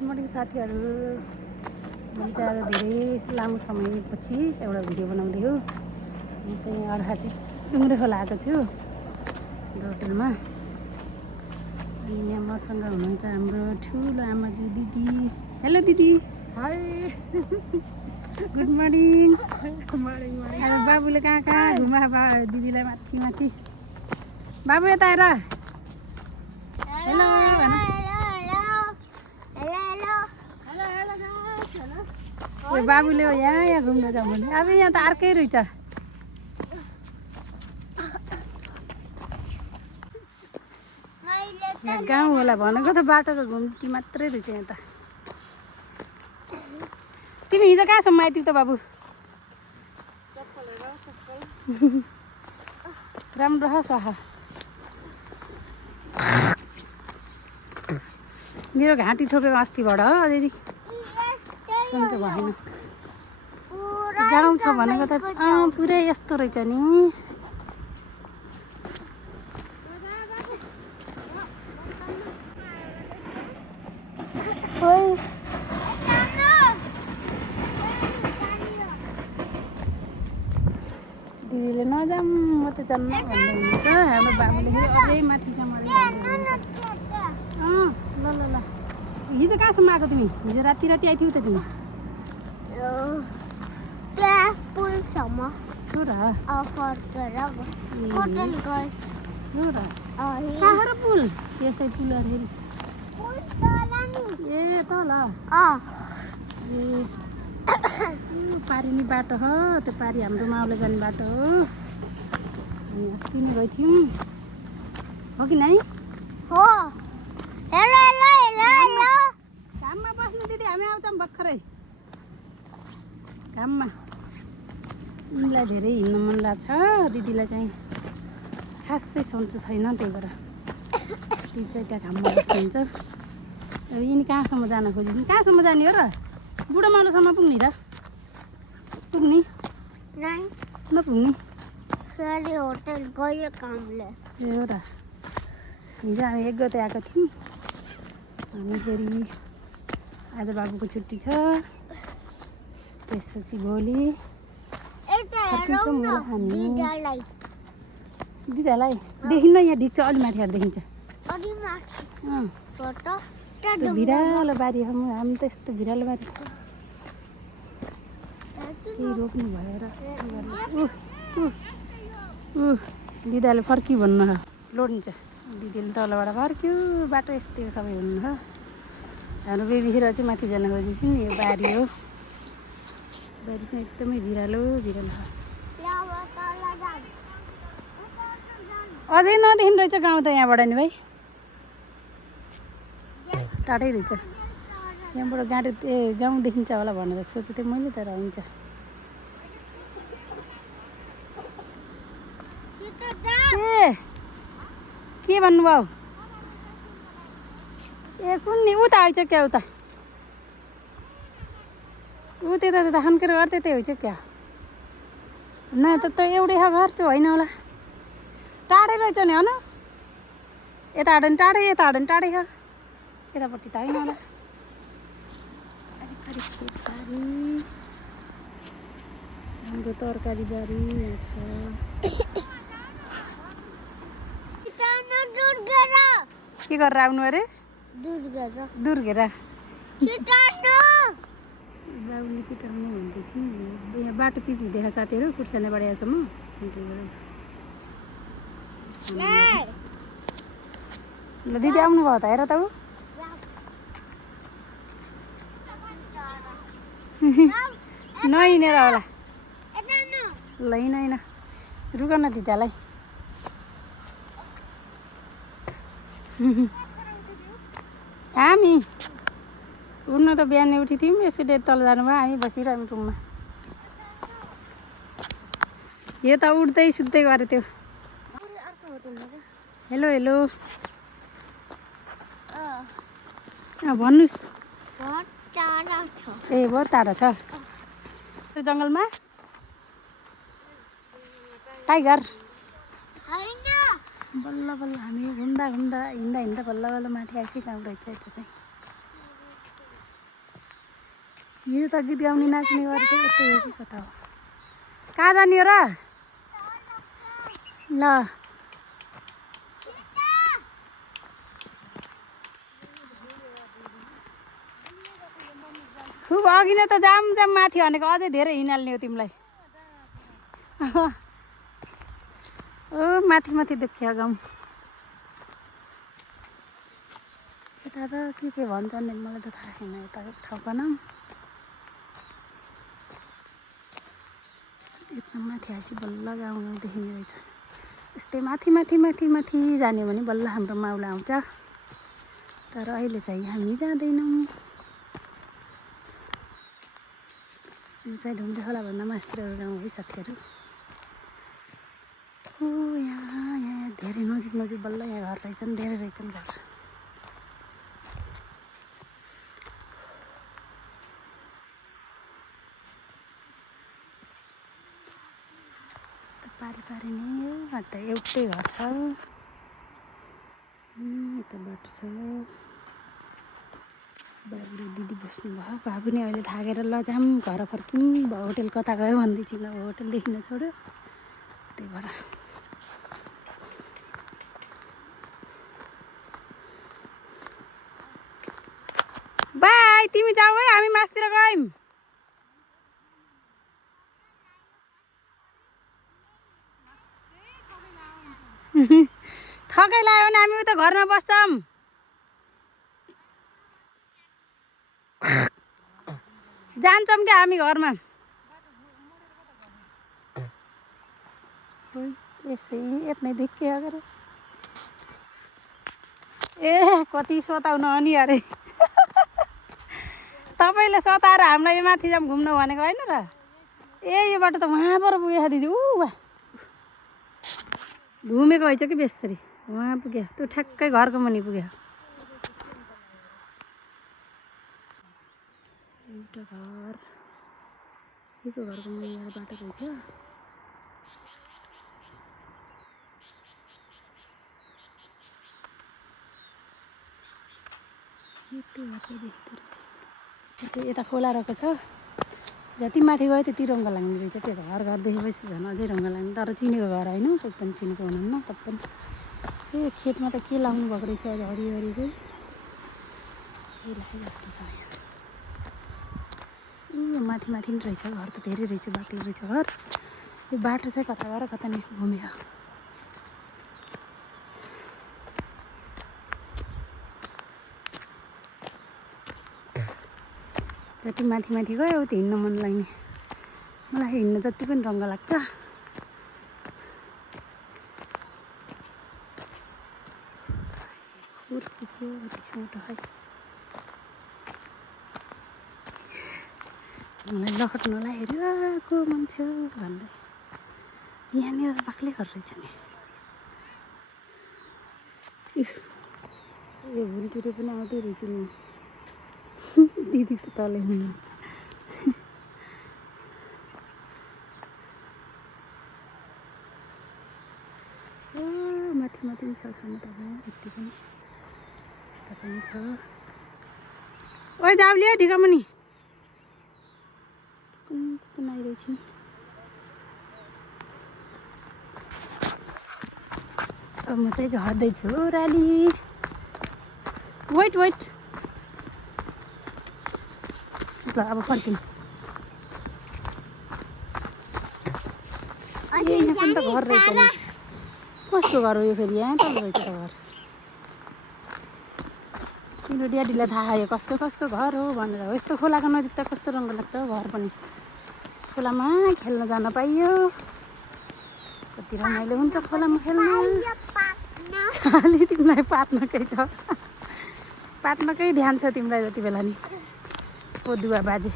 Good morning साथीहरू। म चाहिँ आज धेरै लामो समयपछि एउटा भिडियो बनाउँदै हो। म चाहिँ अर्खाची डुङ्ग्रे खोला आएको छु होटलमा। अनि यहाँ मसँग हुनुहुन्छ हाम्रो ठुलो आमाजी दिदी। हेलो दिदी। High. Good morning. Morning morning. आज बाबुले कहाँ कहाँ घुमा दिदीलाई माथि माथि। बाबु यता आएर हेलो भन। यो बाबुले यहाँ घुम्न जाउँ भने अब यहाँ त अर्कै रहेछ। यहाँ गाउँ होला भनेको त बाटोको घुम्ती मात्रै रहेछ यहाँ त। तिमी हिजो कहाँसम्म आइपुग्यो त बाबु? राम्रो छ सहा। मेरो घाँटी छोपेको अस्तिबाट हो अझै सन्चो भएन। गाउँ छ भनेको त पुरै यस्तो रहेछ नि। दिदीले नजाऊँ म त जान्न भन्दै हुनुहुन्छ। हाम्रो बाबुले अझै माथि छ मलाई। ल ल ल। हिजो कहाँसम्म आएको तिमी? हिजो राति आइथ्यौ त तिमी? हो र? कहाँ र पुल? यसै पुल अरे ए तल ए पारिनी बाटो हो। त्यो पारि हाम्रो माउले जाने बाटो हो। अनि अस्ति नै गइथ्यौँ हो कि नै? हो। घाममा बस्नु दिदी, हामी आउँछौँ भर्खरै घाममा। उनीलाई धेरै हिँड्न मन लाग्छ, दिदीलाई चाहिँ खासै सन्चो छैन, त्यही भएर दिदी चाहिँ त्यहाँ घाममा बस्नुहुन्छ। अब यिनी कहाँसम्म जान खोजिन्छ? कहाँसम्म जाने हो र? बुढो माउलोसम्म पुग्ने र? पुग्ने नपुग्ने? फेरि होटल गयो कामले। ए हो र? हिजो हामी 1 गते आएको थियौँ। हामी फेरि आज बाबुको छुट्टी छ, त्यसपछि भोलि फर्किन्छौँ हामी। दिदीहरूलाई देखिन्न, यहाँ ढिक्छ अलि माथि हेर्दा देखिन्छ। त्यो भिरालो बारी हो, हामी त यस्तो भिरालो बारी केही रोक्नु भएर दिदाले फर्क्यो भन्नु हो। लोडिन्छ दिदीले तलबाट फर्क्यो, बाटो यस्तै हो सबै भन्नु हो। हाम्रो बेबीखेर चाहिँ माथि जान खोजेको नि। यो बारी हो, बारी चाहिँ एकदमै भिरालो भिरालो हो। अझै नदेखि रहेछ गाउँ त यहाँबाट नि भाइ, टाढै रहेछ। यहाँबाट गाउँ देखिन्छ होला भनेर सोचेको थिएँ मैले, तर हुन्छ। के भन्नुभयो? ए कुन नि उता आइछ क्या? उता त्यता खन्केर घर त्यतै होइन क्या? न त एउटै छ घर, त्यो होइन होला। टाढै रहेछ नि हो न? यता हाडन टाढै, यता हाडन टाढै छ, यतापट्टि त होइन होला। हाम्रो तरकारी बारी यहाँ छ। के गरेर आउनु अरे? दुर घेरा बाबुले सिकाउनु भन्दैछु नि। यहाँ बाटो पिच हुँदैछ साथीहरू, खुर्सानीबाट यहाँसम्म। ल दिदी आउनु भयो त, हेर त ऊ नहिँडेर होला। ल हिँड रुक न दिदीलाई। हामी उठ्नु त बिहानै उठिथ्यौँ, यसो डेढ तल जानुभयो, हामी बसिरहनु रुममा। यो त उठ्दै सुत्दै गऱ्यो त्यो। हेलो हेलो भन्नुहोस्। ए बहुत टाढा छ जङ्गलमा। टाइगर बल्ल बल्ल हामी घुम्दा हिँड्दा बल्ल बल्ल माथि आइसक्यो। गाउँ रहेछ यता चाहिँ। यो त गीत गाउने नाच्ने गरेको यतै हो कि कता हो कहाँ जाने हो र ल खुब अघि नै त जाम माथि भनेको अझै धेरै हिँडाल्ने हो तिमीलाई ओ माथि माथि देखियो गाउँ यता त के भन्छन् नि मलाई त थाहा छैन यताको ठाउँको नाम यता माथि आएपछि बल्ल गाउँ देखिने रहेछ यस्तै माथि माथि माथि माथि जाने भने बल्ल हाम्रो माउला आउँछ तर अहिले चाहिँ हामी जाँदैनौँ यो चाहिँ ढुङ्गे खोलाभन्दा मास्तिरको गाउँ है साथीहरू हो यहाँ धेरै नजिक नजिक बल्ल यहाँ घर रहेछन् धेरै रहेछन् घर पारी पारी नै अन्त एउटै घर छ यता बाटो छ बाबुले दिदी बस्नुभयो बाबु नि अहिले थाकेर लजाम घर फर्किउँ होटेल कता गयो भन्दै चिन होटेल देखिन छोड्यो त्यही भएर बाई तिमी जाऊ है हामी मासतिर गयौँ थकै लाग्यो भने हामी उता घरमा बस्छौँ जान्छौँ क्या हामी घरमा यसै यत्नै देखियो अगर ए कति सताउनु अनि अरे तपाईँले सताएर हामीलाई यो माथि जाम घुम्नु भनेको होइन र ए यो बाटो त वहाँबाट पुगेछ दिदी घुमेको रहेछ कि बेसरी वहाँ पुग्यो त्यो ठ्याक्कै घरको मुनि पुग्यो एउटा घर यो घरको मुनि एउटा बाटो रहेछ यति घर चाहिँ देखिँदो रहेछ त्यो चाहिँ यता खोला रहेको छ जति माथि गयो त्यति रङ्ग लाग्ने रहेछ त्यो घर घर देखेपछि झन् अझै रङ्ग लाग्ने तर चिनेको घर होइन कोही पनि चिनेको हुनुहुन्न तपाईँ ए खेतमा त के लाउनु भएको रहेछ अझ हरिहरिको लागे जस्तो छ यहाँ माथि माथि पनि रहेछ घर त धेरै रहेछ बाटो रहेछ घर यो बाटो चाहिँ कता गएर कता नि घुम्यो जति माथि माथि गयो उति हिँड्न मन लाग्ने मलाई हिँड्न जति पनि रङ्ग लाग्छ छोटो है मलाई लखट्नलाई हेरिरहेको मान्छे भन्दै यहाँनिर बाक्लै घर रहेछ नि यो भुलतिर पनि आउँदै रहेछ नि दिदी त तलै हुनुहुन्छ माथि माथि पनि छ खाना तपाईँ यति पनि यता पनि छ ओ जाउली ढिकामुनि कुन आइरहेछन् अब म चाहिँ झर्दैछु राली वेट वेट ल अब फर्किउँ यहाँ पनि त घर रहेछ नि कसको घर हो यो फेरि यहाँ तल रहेछ त घर तिम्रो ड्याडीलाई थाहा यो कसको कसको घर हो भनेर हो यस्तो खोलाको नजिक त कस्तो रङ्ग लाग्छ हौ घर पनि खोलामा खेल्न जान पाइयो कति रमाइलो हुन्छ खोलामा खेल्नु खालि तिमीलाई पात्नकै छ पात्नकै ध्यान छ तिमीलाई जति बेला नि ओ दुवा बाजे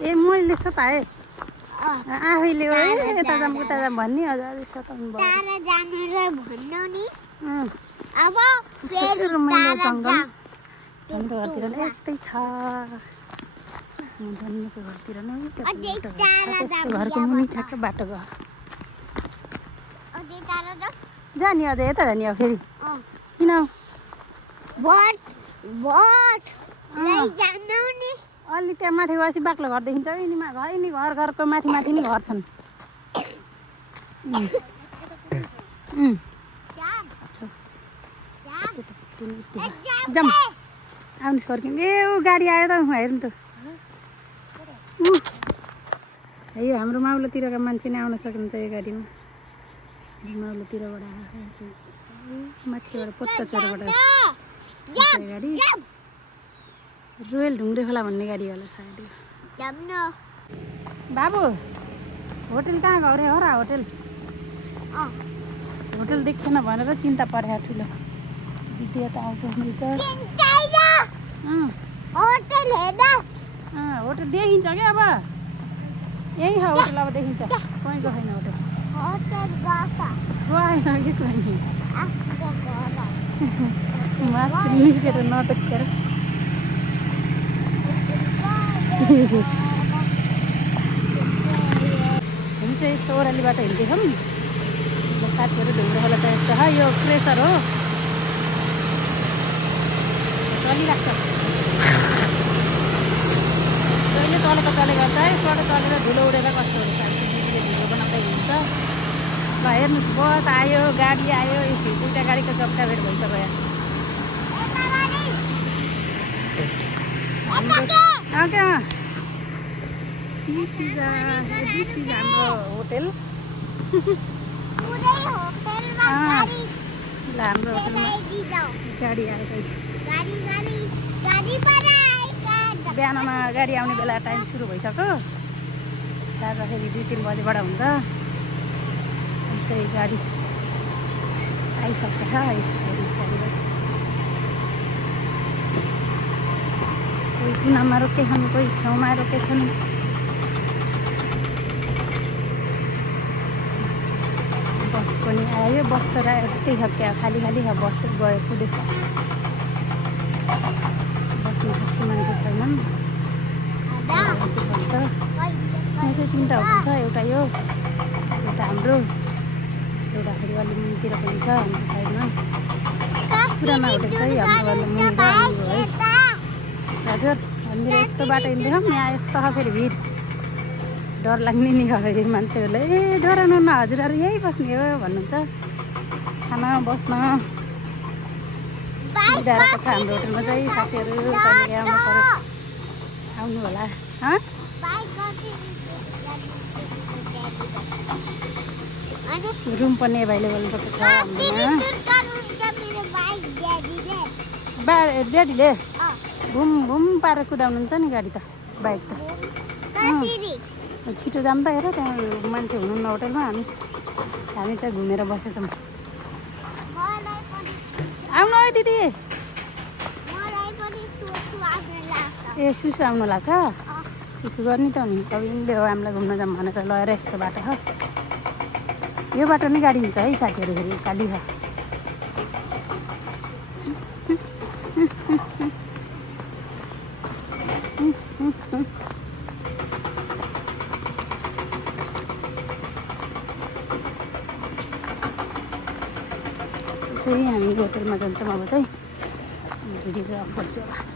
ए मैले सताएँ आफैले यता जाम उता जाम भन्ने अझ सताउनु भयो जङ्गल हाम्रो घरतिर नै यस्तै छ जन्मेको घरतिर नै त्यसको घरको मुनि ठ्याक्क बाटो गयो जा नि अझै यता जाने अब फेरि किन बोट जानु नि अलि त्यहाँ माथि गएपछि बाक्लो घर देखिन्छ नि घरको माथि माथि नि घर छन् जाउँ आउनुहोस् फर्किनु ए ऊ गाडी आयो त हेर्नु त यो हाम्रो माउलोतिरका मान्छे नै आउन सक्नुहुन्छ यो गाडीमा माउलोतिरबाट आएको माथिबाट पोत्ताचोरबाट गाडी रोयल ढुङ्ग्रे खोला भन्ने गाडी होला सायद बाबु होटेल कहाँ गयो रे हो र होटेल होटेल देखेन भनेर चिन्ता परेको ठुलो दिदी यता आउँदा मिल्छ होटेल देखिन्छ क्या अब यही छ होटेल अब देखिन्छ कहीँ गएन होटेल गएन कि कहीँ मास्क निस्केर नदेखेर हामी चाहिँ यस्तो ओह्राली बाटो हिँड्दैछौँ साथीहरू ढुङ्ग्रो खोला चाहिँ यस्तो छ यो प्रेसर हो चलिरहेको जहिले चलेको चाहिँ यसबाट चलेर धुलो उडेर कस्तो हुन्छ दिदीले भिडियो बनाउँदै हुन्छ ल हेर्नुहोस् बस आयो गाडी आयो दुईवटा गाडीको जग्गा भेट भइसक्यो यहाँ दिस इज हाम्रो होटेल ल हाम्रो होटेलमा गाडी आएको बिहानमा गाडी आउने बेला टाइम सुरु भइसक्यो साँझ फेरि 2-3 बजेबाट हुन्छ अनि चाहिँ गाडी आइसकेको छ हेर्नुहोस् गाडीबाट कोही कुनामा रोकेछन् कोही छेउमा रोकेछन् बस पनि आयो बस त त्यही छ क्या खाली छ बस गयो कुदे बसमा खासै मान्छे छैनन् बस त यहाँ चाहिँ 3टा होटल छ एउटा यो एउटा हाम्रो एउटा फेरि अलि मुनितिर पनि छ हाम्रो साइडमा पुरानो होटल चाहिँ हाम्रो अलि मुनि र है हजुर हामीले यस्तो बाटो हिँड्दैछौँ यहाँ यस्तो छ फेरि भिड डर लाग्ने नि फेरि मान्छेहरूले ए डराउनु न हजुरहरू यहीँ बस्ने हो भन्नुहुन्छ खाना बस्न सुविधा रहेको छ हाम्रो होटलमा चाहिँ साथीहरू कहिले आउनु पर्यो आउनु होला रुम पनि एभाइलेबल रहेको छ हाम्रोमा ड्याडीले घुम घुम पारेर कुदाउनुहुन्छ नि गाडी त बाइक त छिटो जाऊँ त हेर त्यहाँ मान्छे हुनुहुन्न होटेलमा हामी चाहिँ घुमेर बसेछौँ आउनु है दिदी ए सुसु आउनु लाग्छ सुसु गर्ने त नि अब यिनले हो हामीलाई घुम्न जाऊँ भनेर लगेर यस्तो बाटो छ यो बाटो नै गाडी हिँड्छ है साथीहरू फेरि खाली छ चाहिँ हामी होटेलमा जान्छौँ अब चाहिँ भिडियो चाहिँ अफ गर्छु होला